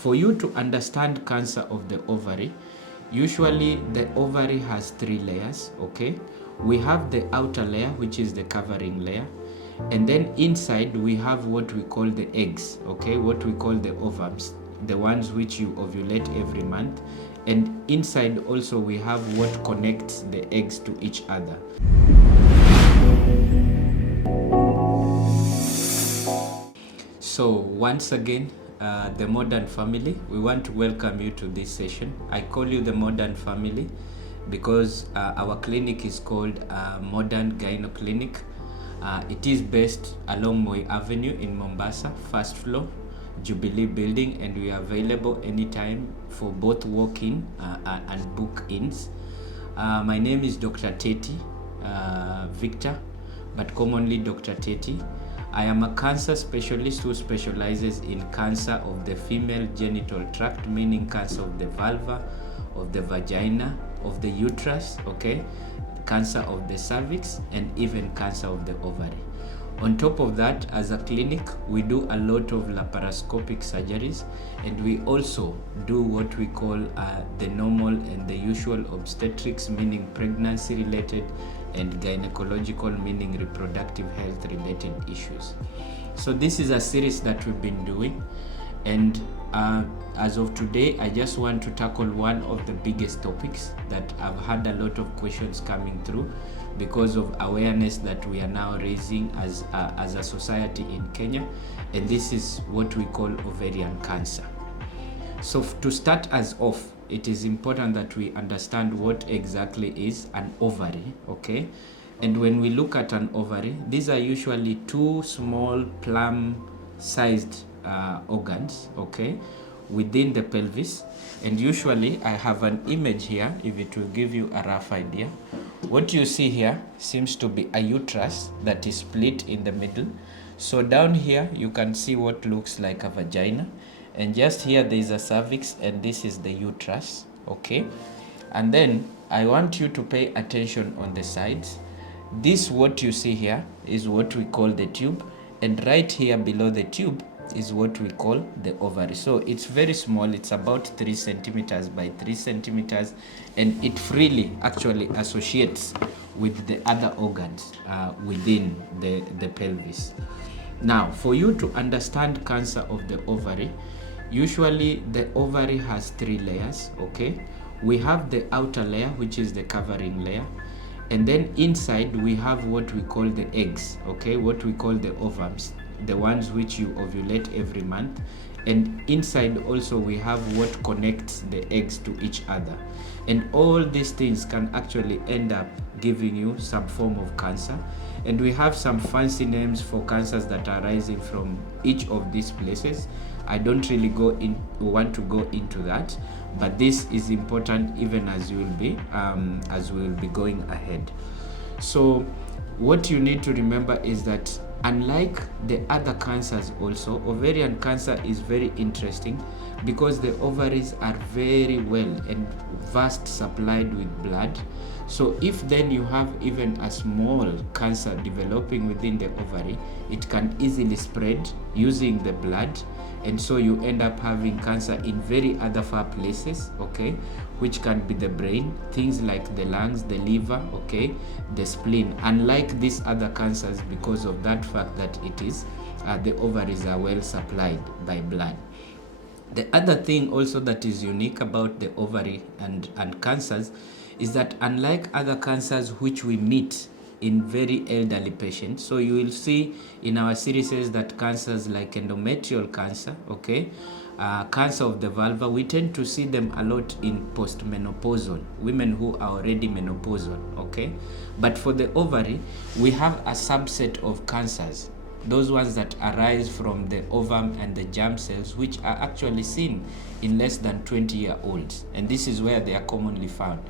For you to understand cancer of the ovary, usually the ovary has three layers, okay? We have the outer layer, which is the covering layer. And then inside we have what we call the eggs, okay? What we call the ovums, the ones which you ovulate every month. And inside also we have what connects the eggs to each other. So once again, the modern family, we want to welcome you to this session. I call you the modern family because our clinic is called Modern Gyno Clinic. It is based along Moi Avenue in Mombasa, first floor, Jubilee Building, and we are available anytime for both walk-in and book-ins. My name is Dr. Teti Victor, but commonly Dr. Teti. I am a cancer specialist who specializes in cancer of the female genital tract, meaning cancer of the vulva, of the vagina, of the uterus, okay, cancer of the cervix, and even cancer of the ovary. On top of that, as a clinic, we do a lot of laparoscopic surgeries, and we also do what we call the normal and the usual obstetrics, meaning pregnancy related, and gynecological, meaning reproductive health related issues. So this is a series that we've been doing, and as of today, I just want to tackle one of the biggest topics that I've had a lot of questions coming through because of awareness that we are now raising as a society in Kenya, and this is what we call ovarian cancer. So to start us off, it is important that we understand what exactly is an ovary, okay? And when we look at an ovary, these are usually two small plum-sized organs, okay, within the pelvis. And usually I have an image here, if it will give you a rough idea. What you see here seems to be a uterus that is split in the middle. So down here you can see what looks like a vagina, and just here there is a cervix, and this is the uterus, okay? And then I want you to pay attention on the sides. This, what you see here, is what we call the tube, and right here below the tube is what we call the ovary. So it's very small, it's about 3 centimeters by 3 centimeters, and it freely actually associates with the other organs within the pelvis. Now, for you to understand cancer of the ovary, usually the ovary has 3 layers, okay? We have the outer layer, which is the covering layer, and then inside we have what we call the eggs, okay? What we call the ovums, the ones which you ovulate every month. And inside also we have what connects the eggs to each other. And all these things can actually end up giving you some form of cancer. And we have some fancy names for cancers that are arising from each of these places. I don't really want to go into that, but this is important even as we will be going ahead. So what you need to remember is that unlike the other cancers also, ovarian cancer is very interesting because the ovaries are very well and vast supplied with blood. So if then you have even a small cancer developing within the ovary, it can easily spread using the blood, and so you end up having cancer in very other far places, okay, which can be the brain, things like the lungs, the liver, okay, the spleen, unlike these other cancers, because of that fact that it is the ovaries are well supplied by blood. The other thing also that is unique about the ovary and cancers is that unlike other cancers which we meet in very elderly patients, so you will see in our series that cancers like endometrial cancer, okay, cancer of the vulva, we tend to see them a lot in postmenopausal women who are already menopausal, okay? But for the ovary, we have a subset of cancers, those ones that arise from the ovum and the germ cells, which are actually seen in less than 20-year-olds, and this is where they are commonly found.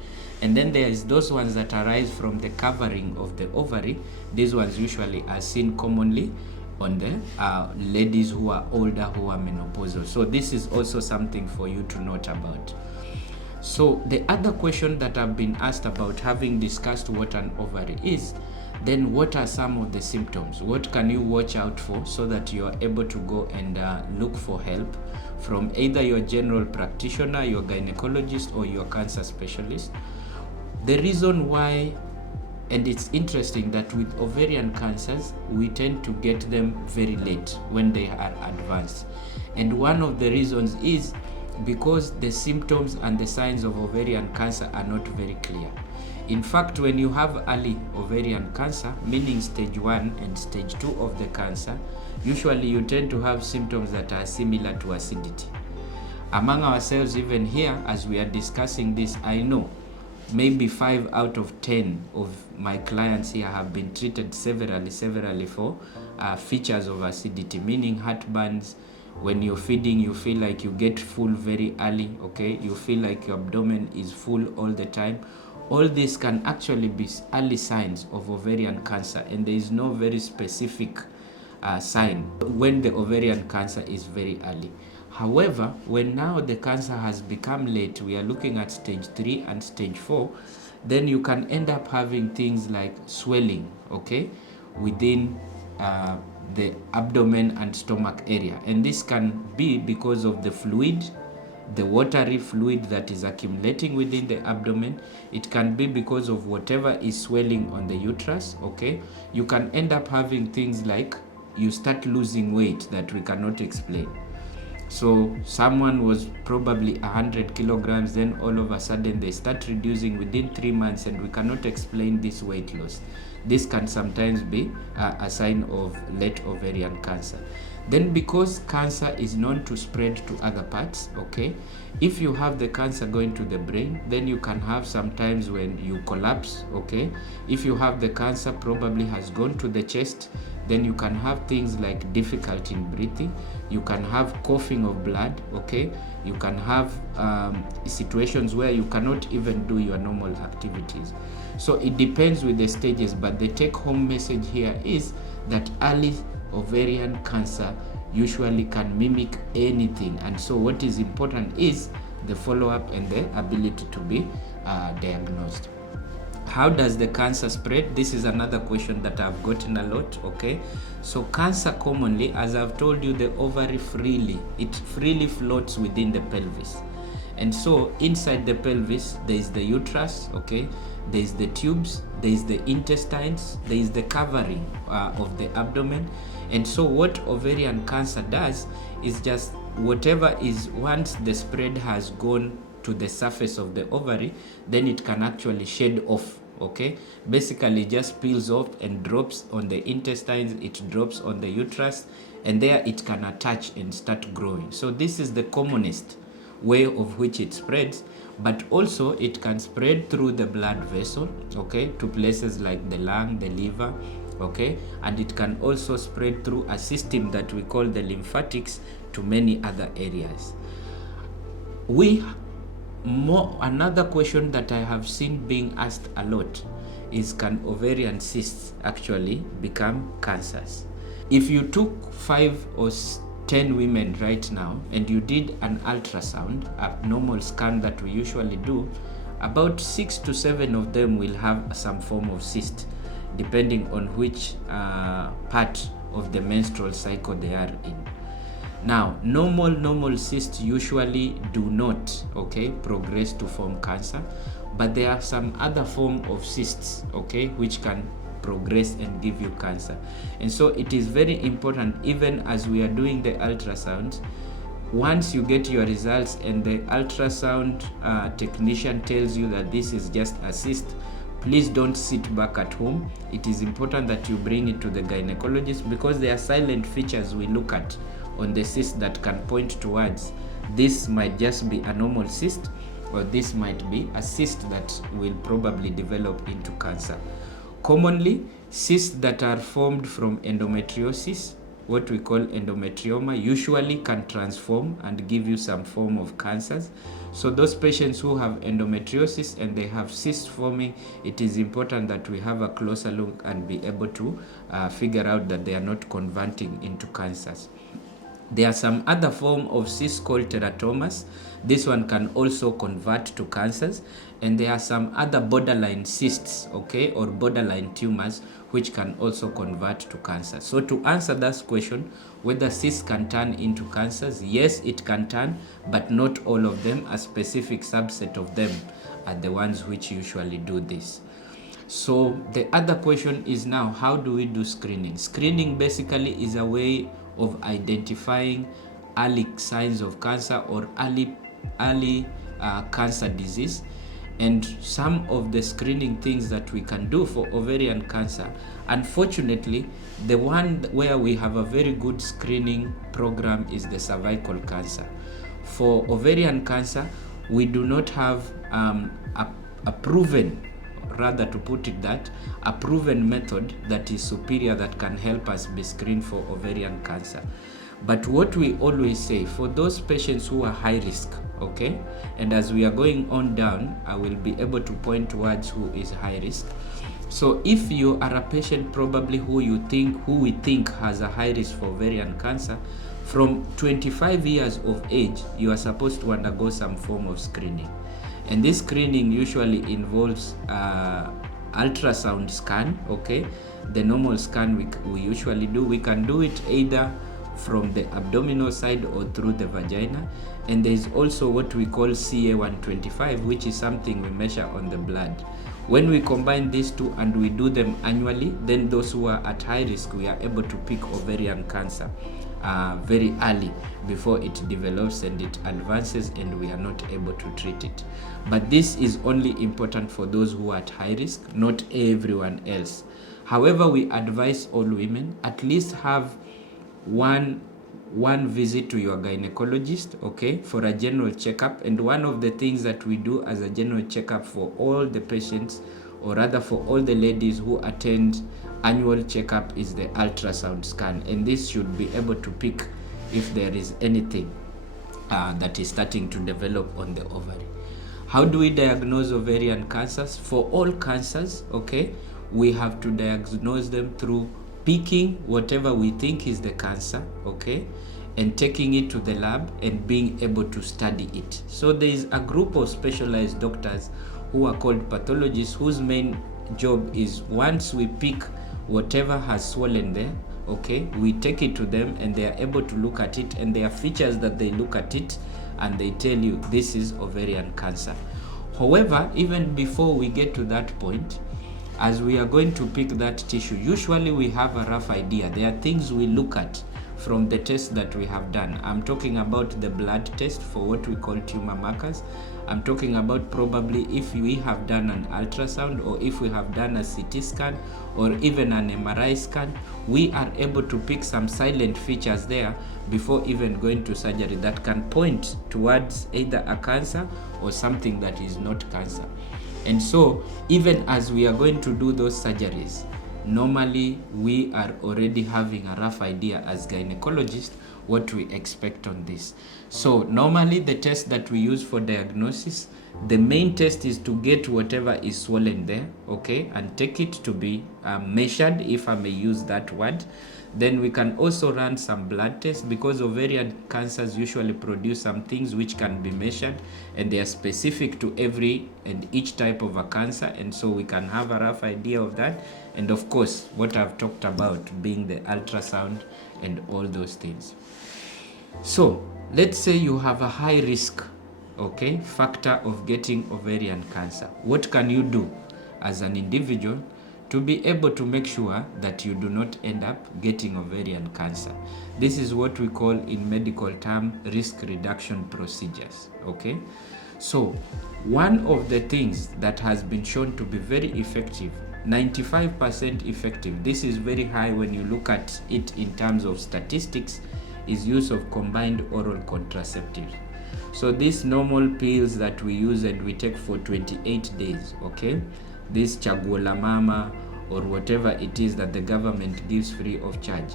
And then there is those ones that arise from the covering of the ovary. These ones usually are seen commonly on the ladies who are older, who are menopausal. So this is also something for you to note about. So the other question that I've been asked about, having discussed what an ovary is, then what are some of the symptoms? What can you watch out for so that you are able to go and look for help from either your general practitioner, your gynecologist, or your cancer specialist. The reason why, and it's interesting that with ovarian cancers, we tend to get them very late when they are advanced. And one of the reasons is because the symptoms and the signs of ovarian cancer are not very clear. In fact, when you have early ovarian cancer, meaning stage 1 and stage 2 of the cancer, usually you tend to have symptoms that are similar to acidity. Among ourselves, even here, as we are discussing this, I know maybe 5 out of 10 of my clients here have been treated severally for features of acidity, meaning heartburns. When you're feeding, you feel like you get full very early, okay? You feel like your abdomen is full all the time. All this can actually be early signs of ovarian cancer, and there is no very specific sign when the ovarian cancer is very early. However, when now the cancer has become late, we are looking at stage 3 and stage 4, then you can end up having things like swelling, okay, within the abdomen and stomach area. And this can be because of the fluid, the watery fluid that is accumulating within the abdomen. It can be because of whatever is swelling on the uterus, okay. You can end up having things like you start losing weight that we cannot explain. So someone was probably 100 kilograms, then all of a sudden they start reducing within 3 months, and we cannot explain this weight loss. This can sometimes be a sign of late ovarian cancer. Then, because cancer is known to spread to other parts, okay, if you have the cancer going to the brain, then you can have sometimes when you collapse, okay. If you have the cancer probably has gone to the chest, then you can have things like difficulty in breathing. You can have coughing of blood, okay. You can have situations where you cannot even do your normal activities. So it depends with the stages, but the take-home message here is that early ovarian cancer usually can mimic anything, and so what is important is the follow-up and the ability to be diagnosed. How does the cancer spread? This is another question that I've gotten a lot, okay. So cancer commonly, as I've told you, the ovary freely floats within the pelvis. And so inside the pelvis, there is the uterus, okay, there is the tubes, there is the intestines, there is the covering of the abdomen. And so what ovarian cancer does is just whatever is, once the spread has gone to the surface of the ovary, then it can actually shed off, okay. Basically just peels off and drops on the intestines, it drops on the uterus, and there it can attach and start growing. So this is the commonest way of which it spreads, but also it can spread through the blood vessel, okay, to places like the lung, the liver, okay, and it can also spread through a system that we call the lymphatics to many other areas. Another question that I have seen being asked a lot is, can ovarian cysts actually become cancers? If you took 5 or 10 women right now and you did an ultrasound, a normal scan that we usually do, about 6 to 7 of them will have some form of cyst, depending on which part of the menstrual cycle they are in. Now, normal cysts usually do not, okay, progress to form cancer, but there are some other form of cysts, okay, which can progress and give you cancer. And so it is very important, even as we are doing the ultrasound, once you get your results and the ultrasound technician tells you that this is just a cyst, please don't sit back at home. It is important that you bring it to the gynecologist, because there are silent features we look at on the cyst that can point towards this might just be a normal cyst, or this might be a cyst that will probably develop into cancer. Commonly, cysts that are formed from endometriosis, what we call endometrioma, usually can transform and give you some form of cancers. So those patients who have endometriosis and they have cysts forming, it is important that we have a closer look and be able to figure out that they are not converting into cancers. There are some other form of cysts called teratomas. This one can also convert to cancers. And there are some other borderline cysts, okay, or borderline tumors, which can also convert to cancer. So to answer that question, whether cysts can turn into cancers, yes, it can turn, but not all of them. A specific subset of them are the ones which usually do this. So the other question is now, how do we do screening? Screening basically is a way of identifying early signs of cancer or early cancer disease. And some of the screening things that we can do for ovarian cancer, unfortunately, the one where we have a very good screening program is the cervical cancer. For ovarian cancer, we do not have a proven, rather to put it that, a proven method that is superior that can help us be screened for ovarian cancer. But what we always say, for those patients who are high risk, okay, and as we are going on down, I will be able to point towards who is high risk. So if you are a patient probably who we think has a high risk for ovarian cancer, from 25 years of age, you are supposed to undergo some form of screening. And this screening usually involves ultrasound scan, okay? The normal scan we usually do, we can do it either from the abdominal side or through the vagina. And there is also what we call CA125, which is something we measure on the blood. When we combine these two and we do them annually, then those who are at high risk, we are able to pick ovarian cancer very early before it develops and it advances and we are not able to treat it. But this is only important for those who are at high risk, not everyone else. However, we advise all women at least have one visit to your gynecologist, okay, for a general checkup. And one of the things that we do as a general checkup for all the patients, or rather for all the ladies who attend annual checkup, is the ultrasound scan. And this should be able to pick if there is anything that is starting to develop on the ovary. How do we diagnose ovarian cancers? For all cancers, okay, we have to diagnose them through picking whatever we think is the cancer, okay, and taking it to the lab and being able to study it. So there is a group of specialized doctors who are called pathologists, whose main job is, once we pick whatever has swollen there, okay, we take it to them and they are able to look at it, and there are features that they look at it and they tell you this is ovarian cancer. However, even before we get to that point, as we are going to pick that tissue, usually we have a rough idea. There are things we look at from the tests that we have done. I'm talking about the blood test for what we call tumor markers. I'm talking about probably if we have done an ultrasound, or if we have done a CT scan, or even an MRI scan, we are able to pick some silent features there before even going to surgery that can point towards either a cancer or something that is not cancer. And so even as we are going to do those surgeries, normally we are already having a rough idea as gynecologists what we expect on this. So normally the test that we use for diagnosis, the main test is to get whatever is swollen there, okay, and take it to be measured, if I may use that word. Then we can also run some blood tests, because ovarian cancers usually produce some things which can be measured, and they are specific to every and each type of a cancer, and so we can have a rough idea of that. And of course, what I've talked about being the ultrasound and all those things. So let's say you have a high risk, okay, factor of getting ovarian cancer. What can you do as an individual to be able to make sure that you do not end up getting ovarian cancer? This is what we call in medical term risk reduction procedures, okay? So one of the things that has been shown to be very effective, 95% effective, this is very high when you look at it in terms of statistics, is use of combined oral contraceptives. So these normal pills that we use and we take for 28 days, okay? This Chaguo la Mama or whatever it is that the government gives free of charge.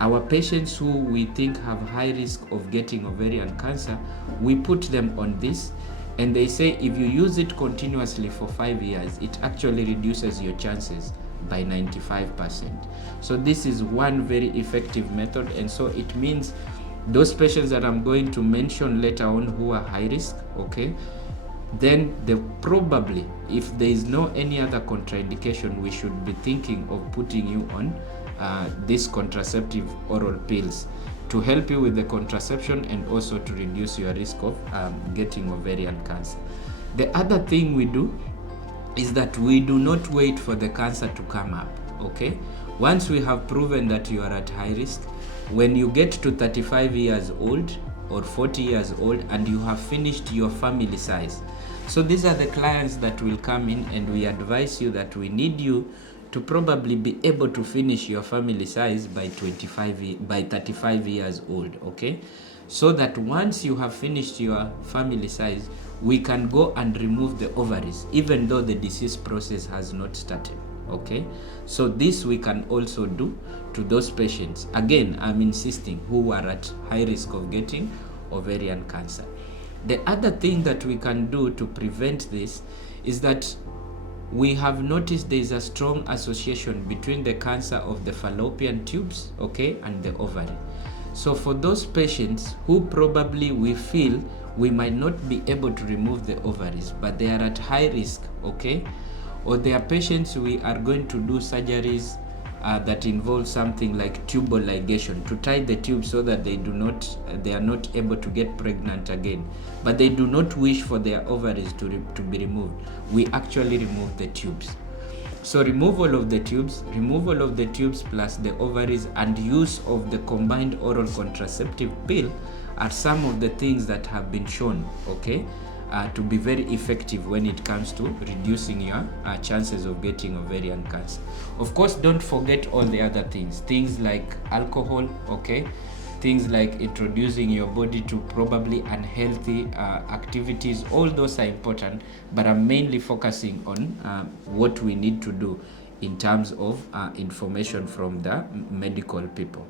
Our patients who we think have high risk of getting ovarian cancer, we put them on this, and they say if you use it continuously for 5 years, it actually reduces your chances by 95%. So this is one very effective method, and so it means Those patients that I'm going to mention later on who are high risk, okay, then they probably, if there is no any other contraindication, we should be thinking of putting you on these contraceptive oral pills to help you with the contraception and also to reduce your risk of getting ovarian cancer. The other thing we do is that we do not wait for the cancer to come up, okay? Once we have proven that you are at high risk, when you get to 35 years old or 40 years old and you have finished your family size. So these are the clients that will come in, and we advise you that we need you to probably be able to finish your family size by 35 years old, okay? So that once you have finished your family size, we can go and remove the ovaries, even though the disease process has not started, okay? So this we can also do to those patients. Again, I'm insisting, who are at high risk of getting ovarian cancer. The other thing that we can do to prevent this is that we have noticed there is a strong association between the cancer of the fallopian tubes, okay, and the ovary. So for those patients who probably we feel we might not be able to remove the ovaries, but they are at high risk, okay, or they are patients we are going to do surgeries that involve something like tubal ligation to tie the tube so that they are not able to get pregnant again, but they do not wish for their ovaries to be removed. We actually remove the tubes. So removal of the tubes plus the ovaries and use of the combined oral contraceptive pill are some of the things that have been shown, okay, to be very effective when it comes to reducing your chances of getting ovarian cancer. Of course, don't forget all the other things like alcohol, okay, things like introducing your body to probably unhealthy activities. All those are important, but I'm mainly focusing on what we need to do in terms of information from the medical people.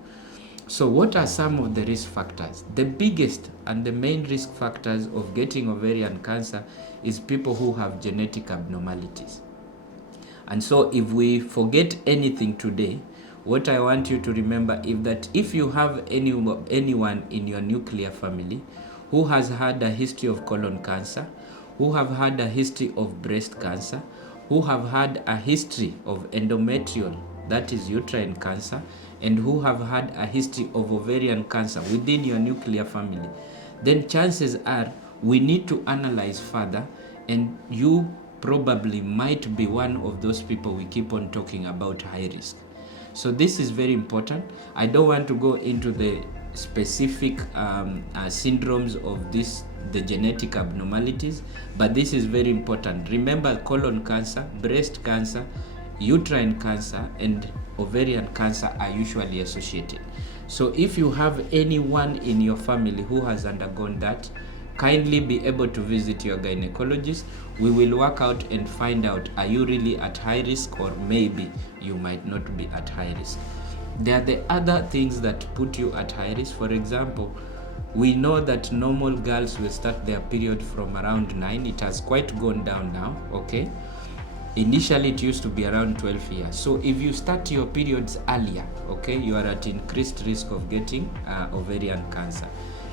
So what are some of the risk factors? The biggest and the main risk factors of getting ovarian cancer is people who have genetic abnormalities. And so if we forget anything today, what I want you to remember is that if you have anyone in your nuclear family who has had a history of colon cancer, who have had a history of breast cancer, who have had a history of endometrial, that is uterine cancer, and who have had a history of ovarian cancer within your nuclear family, then chances are we need to analyze further, and you probably might be one of those people we keep on talking about high risk. So this is very important. I don't want to go into the specific syndromes of the genetic abnormalities, but this is very important. Remember, colon cancer, breast cancer, uterine cancer, and ovarian cancer are usually associated. So if you have anyone in your family who has undergone that, kindly be able to visit your gynecologist. We will work out and find out, are you really at high risk, or maybe you might not be at high risk. There are the other things that put you at high risk. For example, we know that normal girls will start their period from around 9. It has quite gone down now, okay? Initially, it used to be around 12 years. So if you start your periods earlier, okay, you are at increased risk of getting ovarian cancer.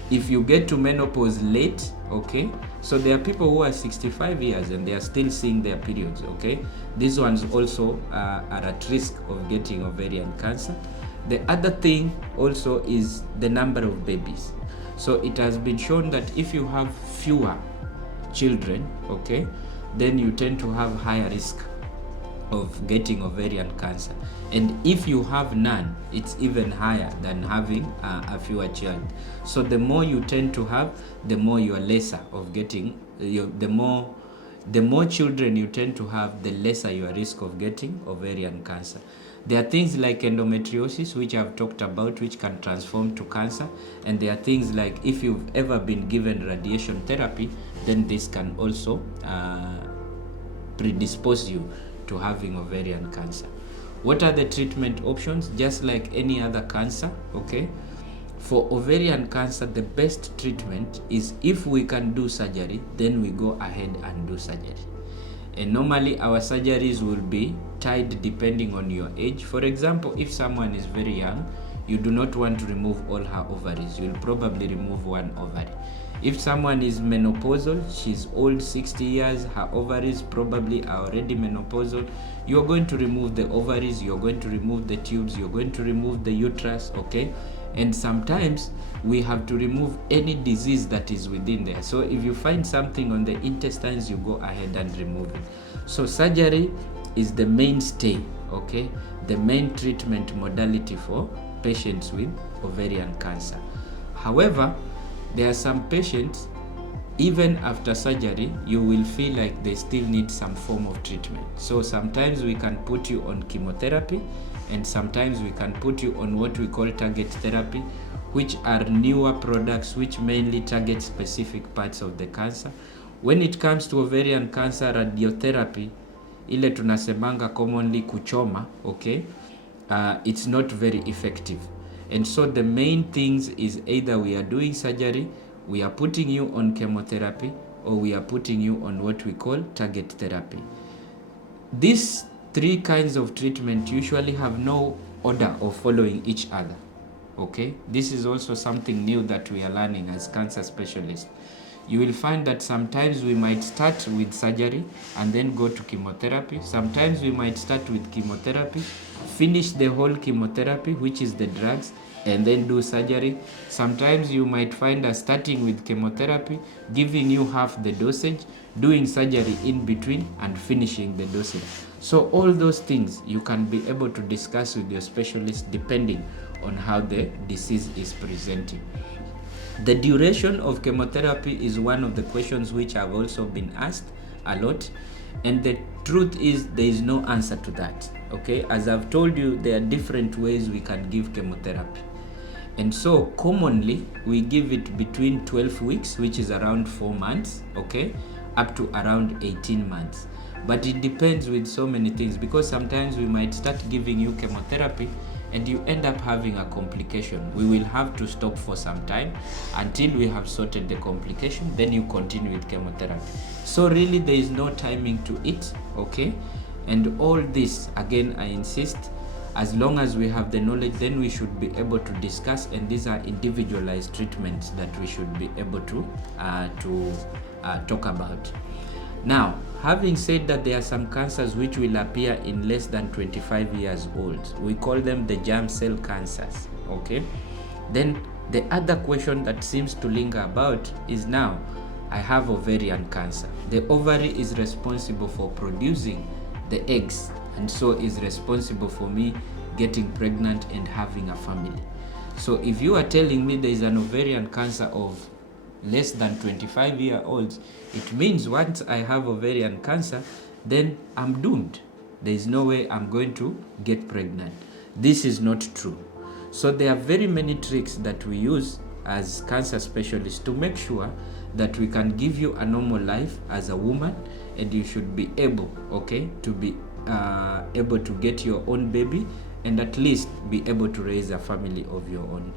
If you get to menopause late, okay, so there are people who are 65 years and they are still seeing their periods, okay. These ones also are at risk of getting ovarian cancer. The other thing also is the number of babies. So it has been shown that if you have fewer children, okay, then you tend to have higher risk of getting ovarian cancer. And if you have none, it's even higher than having a fewer child. So the more you tend to have, the more you are lesser of getting, the more children you tend to have, the lesser your risk of getting ovarian cancer. There are things like endometriosis, which I've talked about, which can transform to cancer. And there are things like if you've ever been given radiation therapy, then this can also predispose you to having ovarian cancer. What are the treatment options? Just like any other cancer, okay? For ovarian cancer, the best treatment is, if we can do surgery, then we go ahead and do surgery. And normally our surgeries will be tied depending on your age. For example, if someone is very young, you do not want to remove all her ovaries. You'll probably remove one ovary. If someone is menopausal, she's old, 60 years, her ovaries probably are already menopausal, you're going to remove the ovaries, you're going to remove the tubes, you're going to remove the uterus, okay? And sometimes we have to remove any disease that is within there. So if you find something on the intestines, you go ahead and remove it. So surgery is the mainstay, okay? The main treatment modality for patients with ovarian cancer. However, there are some patients, even after surgery, you will feel like they still need some form of treatment. So sometimes we can put you on chemotherapy, and sometimes we can put you on what we call target therapy, which are newer products which mainly target specific parts of the cancer. When it comes to ovarian cancer, radiotherapy, ile tunasemanga commonly kuchoma, okay, it's not very effective. And so the main things is either we are doing surgery, we are putting you on chemotherapy, or we are putting you on what we call target therapy. These three kinds of treatment usually have no order of following each other, okay? This is also something new that we are learning as cancer specialists. You will find that sometimes we might start with surgery and then go to chemotherapy. Sometimes we might start with chemotherapy, finish the whole chemotherapy, which is the drugs, and then do surgery. Sometimes you might find us starting with chemotherapy, giving you half the dosage, doing surgery in between, and finishing the dosage. So all those things you can be able to discuss with your specialist depending on how the disease is presenting. The duration of chemotherapy is one of the questions which have also been asked a lot, and the truth is there is no answer to that, okay? As I've told you, there are different ways we can give chemotherapy, and so commonly we give it between 12 weeks, which is around 4 months, okay, up to around 18 months. But it depends with so many things, because sometimes we might start giving you chemotherapy and you end up having a complication. We will have to stop for some time until we have sorted the complication, then you continue with chemotherapy. So really there is no timing to it, okay? And all this, again, I insist, as long as we have the knowledge, then we should be able to discuss, and these are individualized treatments that we should be able to talk about. Now, having said that, there are some cancers which will appear in less than 25 years old. We call them the germ cell cancers, okay? Then the other question that seems to linger about is, now I have ovarian cancer. The ovary is responsible for producing the eggs, and so is responsible for me getting pregnant and having a family. So if you are telling me there is an ovarian cancer of less than 25-year-olds, it means once I have ovarian cancer, then I'm doomed. There is no way I'm going to get pregnant. This is not true. So there are very many tricks that we use as cancer specialists to make sure that we can give you a normal life as a woman, and you should be able, okay, to be able to get your own baby and at least be able to raise a family of your own.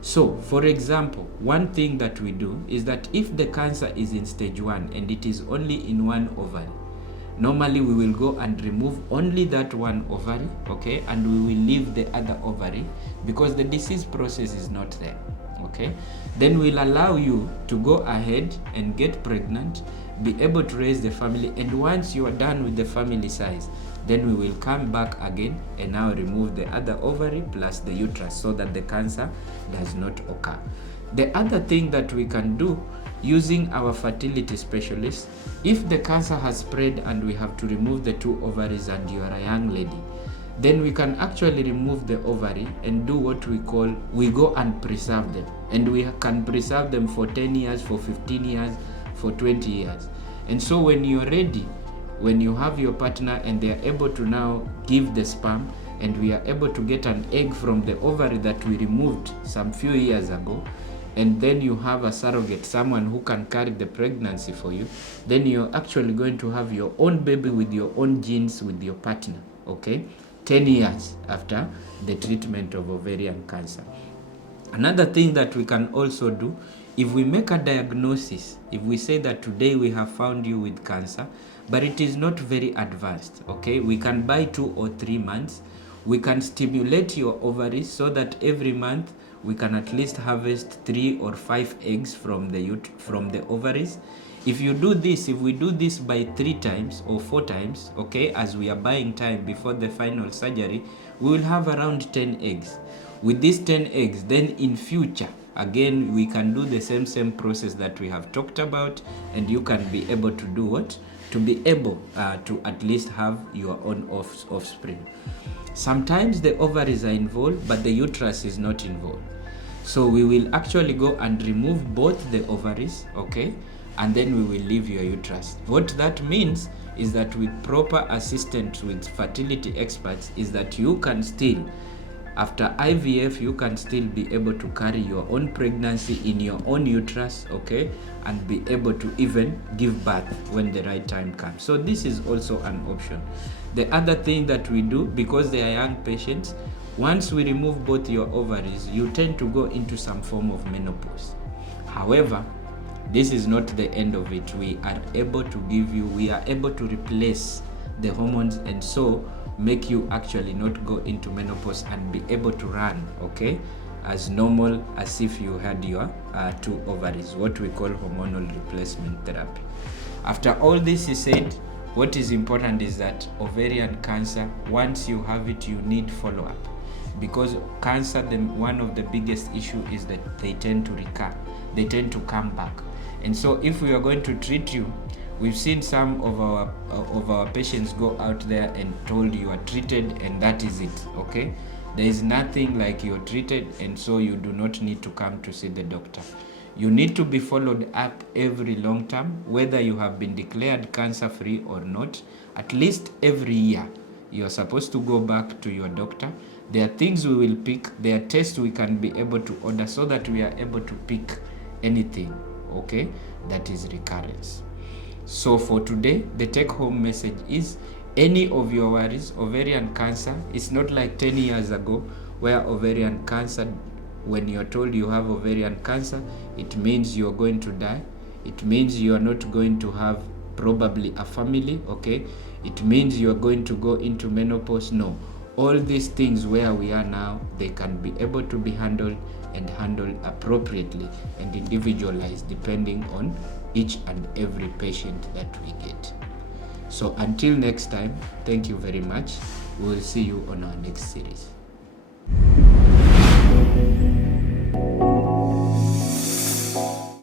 So, for example, one thing that we do is that if the cancer is in stage 1 and it is only in one ovary, normally we will go and remove only that one ovary, okay, and we will leave the other ovary because the disease process is not there, okay. Then we'll allow you to go ahead and get pregnant, be able to raise the family, and once you are done with the family size, then we will come back again and now remove the other ovary plus the uterus so that the cancer does not occur. The other thing that we can do using our fertility specialists, if the cancer has spread and we have to remove the 2 ovaries and you are a young lady, then we can actually remove the ovary and do what we call, we go and preserve them. And we can preserve them for 10 years, for 15 years, for 20 years. And so when you're ready, when you have your partner and they are able to now give the sperm, and we are able to get an egg from the ovary that we removed some few years ago, and then you have a surrogate, someone who can carry the pregnancy for you, then you're actually going to have your own baby with your own genes with your partner, okay? 10 years after the treatment of ovarian cancer. Another thing that we can also do, if we make a diagnosis, if we say that today we have found you with cancer, but it is not very advanced, okay? We can buy 2 or 3 months. We can stimulate your ovaries so that every month we can at least harvest 3 or 5 eggs from the ovaries. If we do this by 3 times or 4 times, okay, as we are buying time before the final surgery, we will have around 10 eggs. With these 10 eggs, then in future, again, we can do the same process that we have talked about, and you can be able to do what? To be able to at least have your own offspring. Sometimes the ovaries are involved, but the uterus is not involved. So we will actually go and remove both the ovaries, okay? And then we will leave your uterus. What that means is that with proper assistance with fertility experts is that you can still, after IVF, you can still be able to carry your own pregnancy in your own uterus, okay? And be able to even give birth when the right time comes. So this is also an option. The other thing that we do, because they are young patients, once we remove both your ovaries, you tend to go into some form of menopause. However, this is not the end of it. We are able to replace the hormones, and so make you actually not go into menopause and be able to run, okay, as normal as if you had your 2 ovaries, what we call hormonal replacement therapy. After all this is said, what is important is that ovarian cancer, once you have it, you need follow-up, because cancer, one of the biggest issue is that they tend to recur, they tend to come back. And so if we are going to treat you, we've seen some of our patients go out there and told you are treated and that is it, okay? There is nothing like you're treated, and so you do not need to come to see the doctor. You need to be followed up every long term, whether you have been declared cancer free or not. At least every year, you're supposed to go back to your doctor. There are things we will pick, there are tests we can be able to order so that we are able to pick anything, okay, that is recurrence. So for today, the take-home message is, any of your worries, ovarian cancer, it's not like 10 years ago where ovarian cancer, when you're told you have ovarian cancer, it means you're going to die. It means you're not going to have probably a family, okay? It means you're going to go into menopause. No. All these things where we are now, they can be able to be handled and handled appropriately and individualized depending on each and every patient that we get. So until next time, thank you very much. We will see you on our next series.